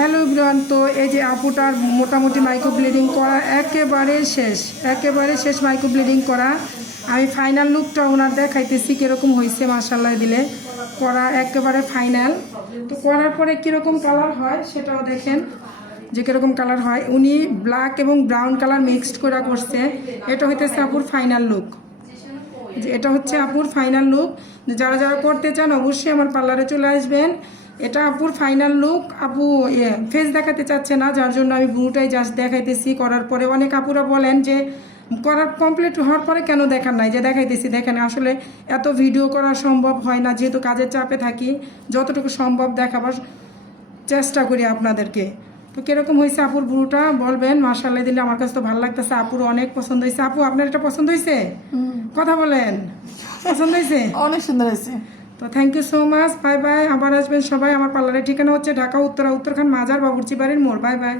Hello everyone, তো এই যে আপুটার মোটামুটি মাইক্রো ব্লিডিং করা একেবারে শেষ মাইক্রো ব্লিডিং করা। আমি ফাইনাল লুকটা ওনার দেখাইতেছি কীরকম হয়েছে। মাশাআল্লাহ দিলে করা একেবারে ফাইনাল। তো করার পরে কীরকম কালার হয় সেটাও দেখেন যে কীরকম কালার হয়। উনি ব্ল্যাক এবং ব্রাউন কালার মিক্সড করে করছে। এটা হইতেছে আপুর ফাইনাল লুক। যে এটা হচ্ছে আপুর ফাইনাল লুক। যারা যারা করতে চান অবশ্যই আমার পার্লারে চলে আসবেন। এটা আপুর ফাইনাল লুক। আপু ফেস দেখাতে চাচ্ছে না, যার জন্য আমি ব্লুটাই জাস্ট দেখাইতেছি। করার পরে অনেক আপুরা বলেন যে করার কমপ্লিট হওয়ার পরে কেন দেখান নাই, যে দেখাইতেছি দেখেন। আসলে এত ভিডিও করা সম্ভব হয় না, যেহেতু কাজের চাপে থাকি। যতটুকু সম্ভব দেখাবার চেষ্টা করি আপনাদেরকে। তো কীরকম হয়েছে আপুর ব্লুটা বলবেন। মাশাআল্লাহ দিলে আমার কাছে তো ভালো লাগতেছে। আপুর অনেক পছন্দ হয়েছে। আপু আপনার এটা পছন্দ হয়েছে? কথা বলেন, পছন্দ হয়েছে? অনেক সুন্দর হয়েছে। তো thank you so much. Bye bye. আবার আসবেন সবাই। আমার পার্লারের ঠিকানা হচ্ছে ঢাকা উত্তরখান মাজার বাবুর্চি বাড়ির মোড়। Bye bye.